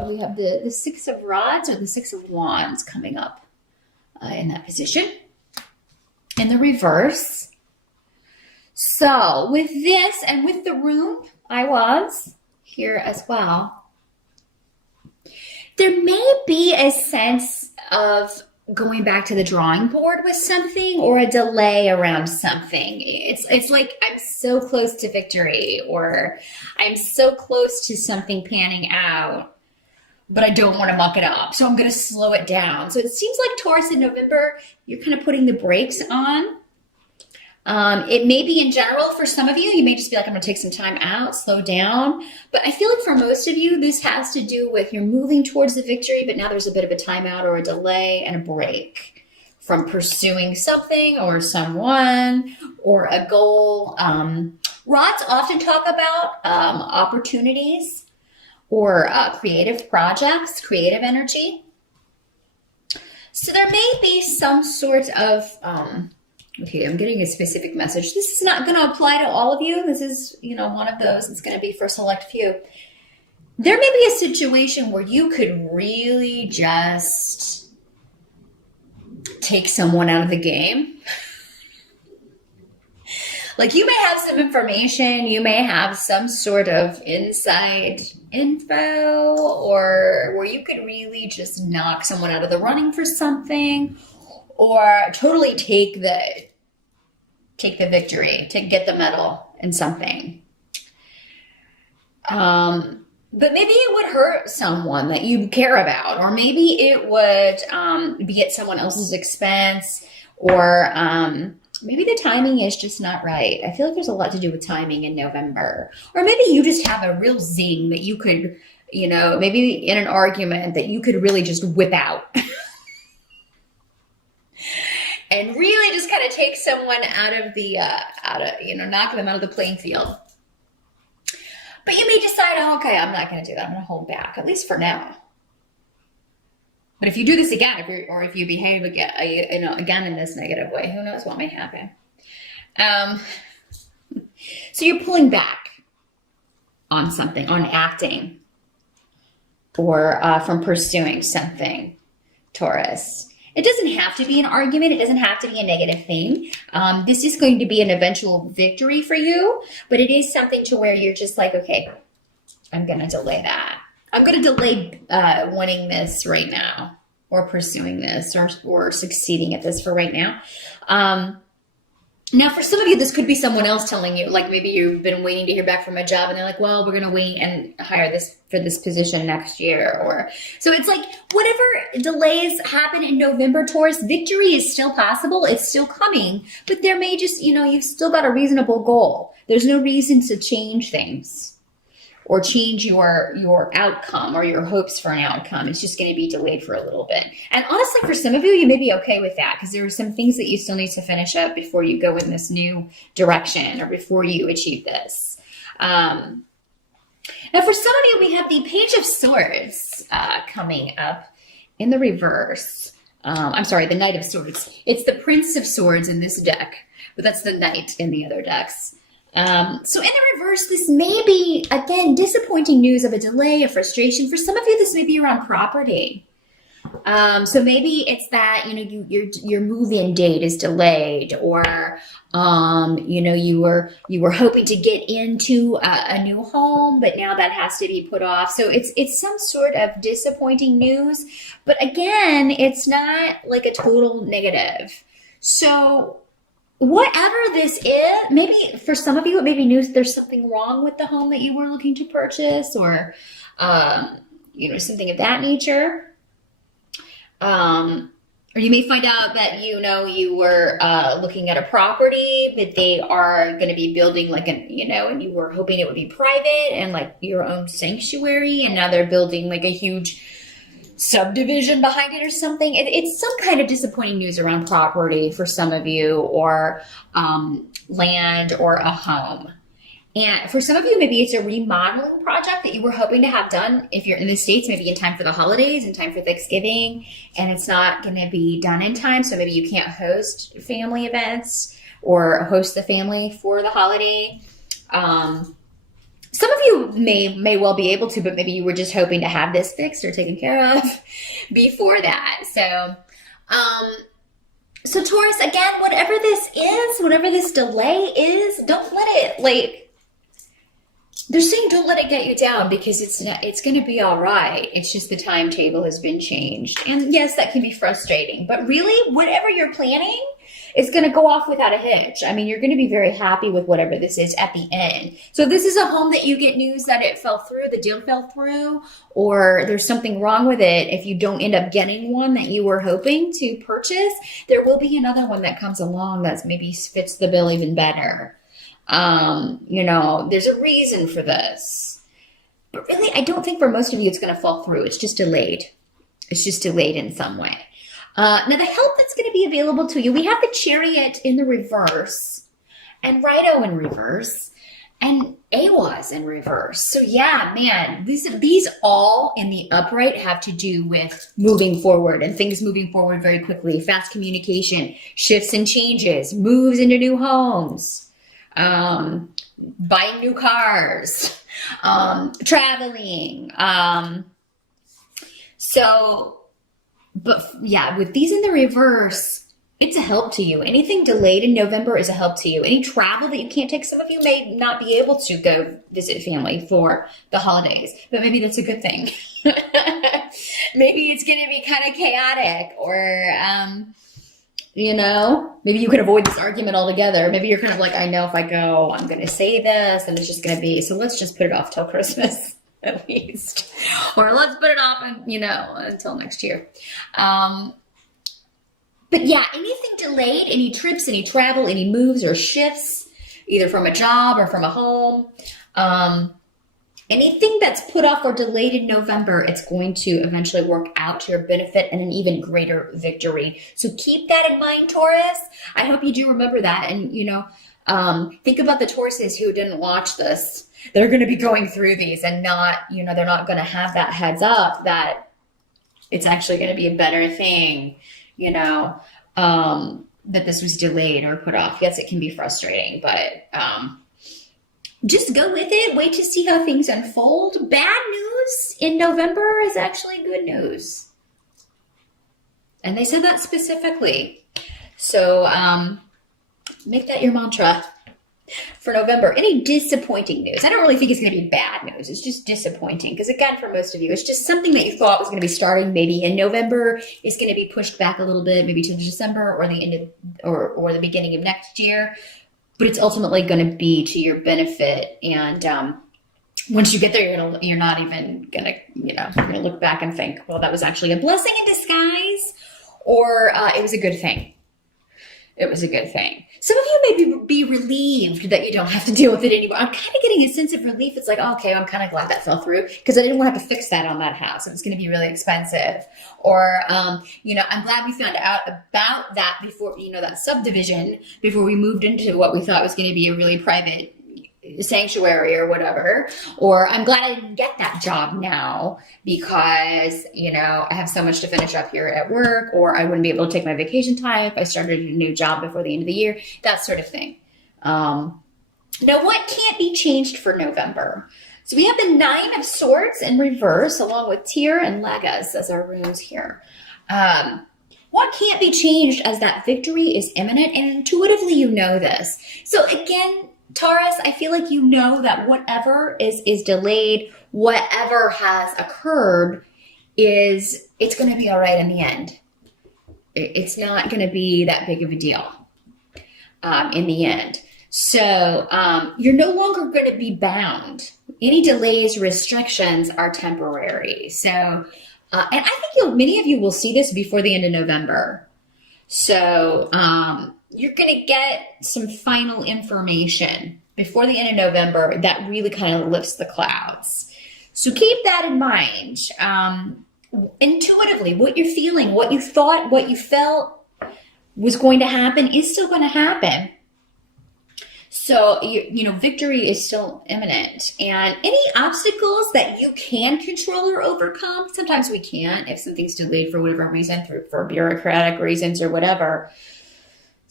we have the Six of Rods or the Six of Wands coming up in that position. In the reverse. So with this and with the room, I was here as well. There may be a sense of going back to the drawing board with something or a delay around something. It's like I'm so close to victory or I'm so close to something panning out, but I don't want to muck it up. So I'm going to slow it down. So it seems like Taurus in November, you're kind of putting the brakes on. It may be in general for some of you, you may just be like, I'm going to take some time out, slow down. But I feel like for most of you, this has to do with you're moving towards the victory, but now there's a bit of a timeout or a delay and a break from pursuing something or someone or a goal. Rods often talk about opportunities or creative projects, creative energy. So there may be some sort of... okay, I'm getting a specific message. This is not going to apply to all of you. This is, one of those. It's going to be for a select few. There may be a situation where you could really just take someone out of the game. Like you may have some information, you may have some sort of inside info, or where you could really just knock someone out of the running for something. Or totally take the victory, to get the medal in something. But maybe it would hurt someone that you care about, or maybe it would be at someone else's expense, or maybe the timing is just not right. I feel like there's a lot to do with timing in November. Or maybe you just have a real zing that you could, maybe in an argument that you could really just whip out. And really just kind of take someone out of the, knock them out of the playing field. But you may decide, okay, I'm not going to do that. I'm going to hold back, at least for now. But if you do this again, if you behave again, again in this negative way, who knows what may happen. So you're pulling back on something, on acting, or from pursuing something, Taurus. It doesn't have to be an argument. It doesn't have to be a negative thing. This is going to be an eventual victory for you, but it is something to where you're just like, okay, I'm going to delay that. I'm going to delay winning this right now, or pursuing this, or succeeding at this for right now. Now, for some of you, this could be someone else telling you, like maybe you've been waiting to hear back from a job and they're like, well, we're going to wait and hire this for this position next year. So it's like whatever delays happen in November, Taurus, victory is still possible. It's still coming, but there may just, you've still got a reasonable goal. There's no reason to change things or change your outcome or your hopes for an outcome. It's just going to be delayed for a little bit. And honestly, for some of you, you may be okay with that because there are some things that you still need to finish up before you go in this new direction or before you achieve this. Now, for some of you, we have the Page of Swords coming up in the reverse. I'm sorry, the Knight of Swords. It's the Prince of Swords in this deck, but that's the Knight in the other decks. So in the reverse, this may be, again, disappointing news of a delay, a frustration. For some of you, this may be around property. So maybe it's that, your move-in date is delayed, or, you were hoping to get into a new home, but now that has to be put off. So it's some sort of disappointing news, but again, it's not like a total negative. So whatever this is, maybe for some of you, it may be news there's something wrong with the home that you were looking to purchase, or, something of that nature. Or you may find out that, you were looking at a property, but they are going to be building and you were hoping it would be private and like your own sanctuary, and now they're building like a huge subdivision behind it or something. It's some kind of disappointing news around property for some of you, or land or a home. And for some of you, maybe it's a remodeling project that you were hoping to have done if you're in the States, maybe in time for the holidays, in time for Thanksgiving, and it's not going to be done in time. So maybe you can't host family events or host the family for the holiday. Some of you may well be able to, but maybe you were just hoping to have this fixed or taken care of before that. So Taurus, again, whatever this is, whatever this delay is, don't let it, they're saying don't let it get you down, because it's going to be all right. It's just the timetable has been changed. And yes, that can be frustrating, but really whatever you're planning is going to go off without a hitch. I mean, you're going to be very happy with whatever this is at the end. So if this is a home that you get news that it fell through, the deal fell through, or there's something wrong with it, if you don't end up getting one that you were hoping to purchase, there will be another one that comes along that maybe fits the bill even better. There's a reason for this. But really, I don't think for most of you it's going to fall through. It's just delayed. It's just delayed in some way. Now, the help that's going to be available to you, we have the Chariot in the reverse, and Righto in reverse, and Awaz in reverse. So yeah, man, these all in the upright have to do with moving forward and things moving forward very quickly, fast communication, shifts and changes, moves into new homes, buying new cars, traveling. But yeah, with these in the reverse, it's a help to you. Anything delayed in November is a help to you. Any travel that you can't take, some of you may not be able to go visit family for the holidays, but maybe that's a good thing. Maybe it's going to be kind of chaotic, or, maybe you can avoid this argument altogether. Maybe you're kind of like, I know if I go, I'm going to say this and it's just going to be, so let's just put it off till Christmas. At least, or let's put it off, until next year. But yeah, anything delayed, any trips, any travel, any moves or shifts, either from a job or from a home, anything that's put off or delayed in November, it's going to eventually work out to your benefit and an even greater victory. So keep that in mind, Taurus. I hope you do remember that. And, think about the Tauruses who didn't watch this. They're going to be going through these and not, they're not going to have that heads up that it's actually going to be a better thing, that this was delayed or put off. Yes, it can be frustrating, but just go with it. Wait to see how things unfold. Bad news in November is actually good news. And they said that specifically. So make that your mantra for November. Any disappointing news? I don't really think it's going to be bad news. It's just disappointing, because again, for most of you, it's just something that you thought was going to be starting maybe in November is going to be pushed back a little bit, maybe to December or the end of, or the beginning of next year. But it's ultimately going to be to your benefit. And once you get there, you're not even going to, you're going to look back and think, well, that was actually a blessing in disguise, or it was a good thing. It was a good thing. Some of you may be relieved that you don't have to deal with it anymore. I'm kind of getting a sense of relief. It's like, okay, I'm kind of glad that fell through, because I didn't want to have to fix that on that house. It was going to be really expensive. Or, I'm glad we found out about that before, that subdivision, before we moved into what we thought was going to be a really private sanctuary or whatever. Or I'm glad I didn't get that job now, because, I have so much to finish up here at work, or I wouldn't be able to take my vacation time if I started a new job before the end of the year, that sort of thing. Now, what can't be changed for November? So we have the Nine of Swords in reverse, along with Tyr and Lagas as our runes here. What can't be changed, as that victory is imminent, and intuitively you know this. So again, Taurus, I feel like that whatever is delayed, whatever has occurred, it's going to be all right in the end. It's not going to be that big of a deal in the end. So you're no longer going to be bound. Any delays, restrictions are temporary. So, and I think many of you will see this before the end of November. So you're going to get some final information before the end of November that really kind of lifts the clouds. So keep that in mind. Intuitively, what you're feeling, what you thought, what you felt was going to happen is still going to happen. So, victory is still imminent. And any obstacles that you can control or overcome, sometimes we can't if something's delayed for whatever reason, for bureaucratic reasons or whatever.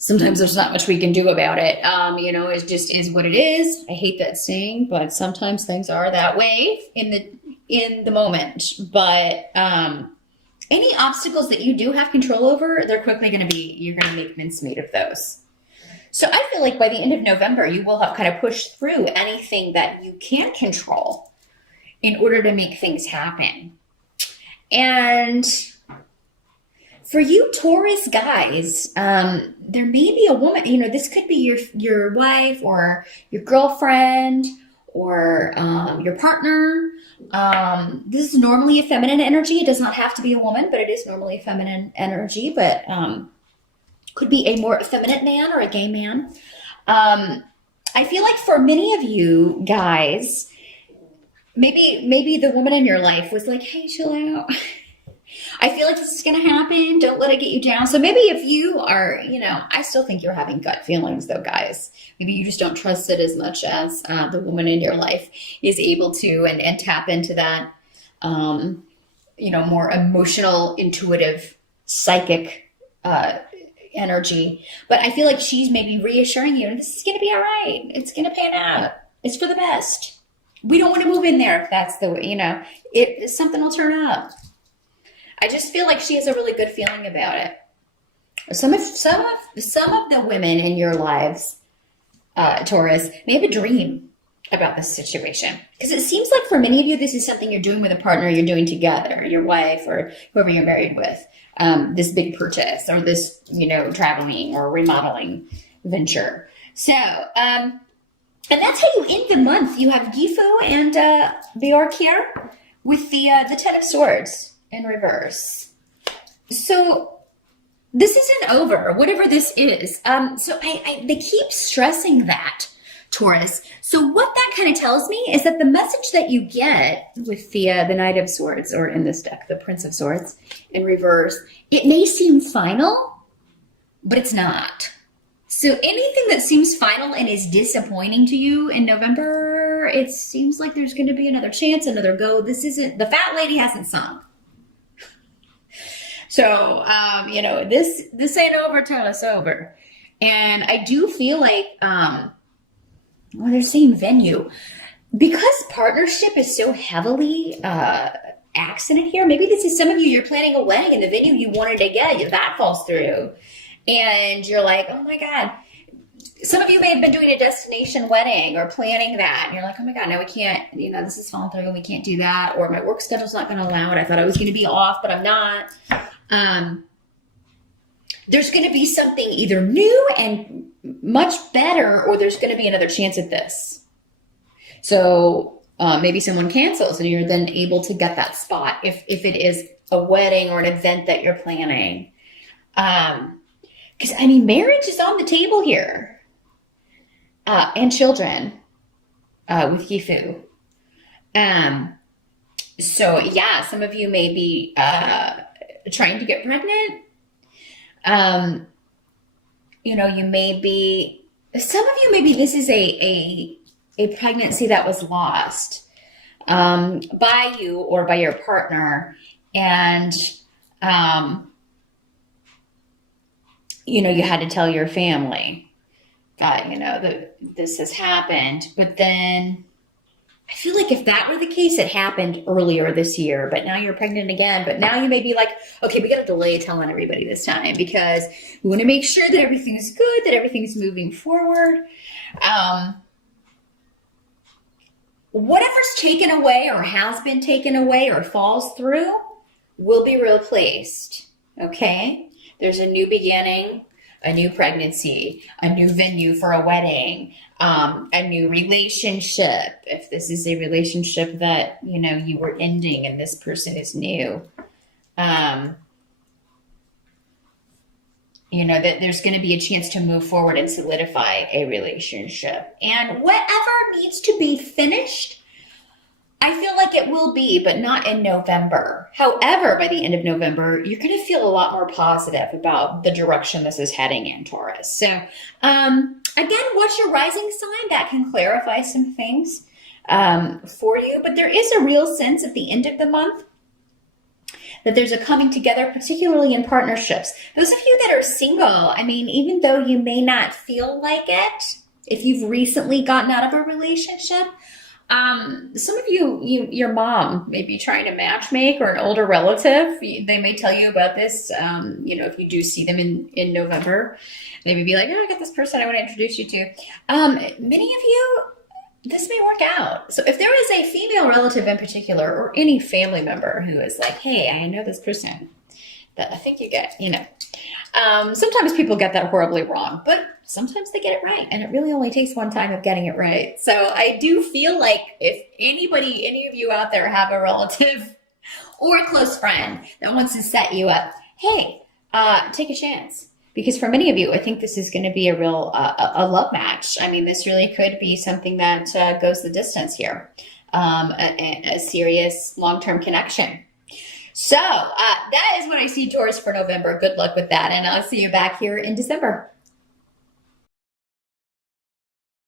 sometimes there's not much we can do about it. It just is what it is. I hate that saying, but sometimes things are that way in the moment. But any obstacles that you do have control over, you're going to make mincemeat of those. So I feel like by the end of November, you will have kind of pushed through anything that you can't control in order to make things happen. And for you Taurus guys, there may be a woman, this could be your wife or your girlfriend or your partner. This is normally a feminine energy. It does not have to be a woman, but it is normally a feminine energy, but could be a more effeminate man or a gay man. I feel like for many of you guys, maybe the woman in your life was like, hey, chill out. I feel like this is going to happen. Don't let it get you down. So maybe if you are, I still think you're having gut feelings though, guys. Maybe you just don't trust it as much as the woman in your life is able to and tap into that, more emotional, intuitive, psychic energy. But I feel like she's maybe reassuring you, this is going to be all right. It's going to pan out. It's for the best. We don't want to move in there if that's the way, something will turn up. I just feel like she has a really good feeling about it. Some of the women in your lives, Taurus, may have a dream about this situation. Because it seems like for many of you, this is something you're doing with a partner, you're doing together, your wife or whoever you're married with. This big purchase or this, traveling or remodeling venture. So, and that's how you end the month. You have Gifu and Bjorkir with the Ten of Swords in reverse. So this isn't over, whatever this is. So they keep stressing that, Taurus. So what that kind of tells me is that the message that you get with the Knight of Swords, or in this deck, the Prince of Swords in reverse, it may seem final, but it's not. So anything that seems final and is disappointing to you in November, it seems like there's going to be another chance, another go. This isn't, the fat lady hasn't sung. So, this ain't over till it's over. And I do feel like, they're saying venue. Because partnership is so heavily accented here, maybe this is some of you, you're planning a wedding and the venue you wanted to get, that falls through. And you're like, oh my God. Some of you may have been doing a destination wedding or planning that. And you're like, oh my God, no, we can't, this is falling through and we can't do that. Or my work schedule's not going to allow it. I thought I was going to be off, but I'm not. There's going to be something either new and much better, or there's going to be another chance at this. So maybe someone cancels and you're then able to get that spot if it is a wedding or an event that you're planning. Because, marriage is on the table here. And children with Gifu. So, yeah, some of you may be trying to get pregnant. You may be, some of you, maybe this is a pregnancy that was lost by you or by your partner. And, you had to tell your family that, that this has happened. But then I feel like if that were the case, it happened earlier this year, but now you're pregnant again. But now you may be like, okay, we got to delay telling everybody this time because we want to make sure that everything's good, that everything's moving forward. Whatever's taken away or has been taken away or falls through will be replaced. Okay? There's a new beginning, a new pregnancy, a new venue for a wedding, a new relationship. If this is a relationship that, you were ending and this person is new, that there's going to be a chance to move forward and solidify a relationship. And whatever needs to be finished, I feel like it will be, but not in November. However, by the end of November, you're going to feel a lot more positive about the direction this is heading in, Taurus. So, again, what's your rising sign? That can clarify some things for you. But there is a real sense at the end of the month that there's a coming together, particularly in partnerships. Those of you that are single, I mean, even though you may not feel like it, if you've recently gotten out of a relationship, some of your mom may be trying to matchmake, or an older relative. They may tell you about this, if you do see them in November. They may be like, oh, I got this person I want to introduce you to. Many of you, this may work out. So if there is a female relative in particular, or any family member who is like, hey, I know this person that I think you get, sometimes people get that horribly wrong, but sometimes they get it right. And it really only takes one time of getting it right. So I do feel like if any of you out there have a relative or a close friend that wants to set you up, hey, take a chance. Because for many of you, I think this is going to be a real a love match. I mean, this really could be something that goes the distance here, a serious long-term connection. So that is what I see, Taurus, for November. Good luck with that, and I'll see you back here in December.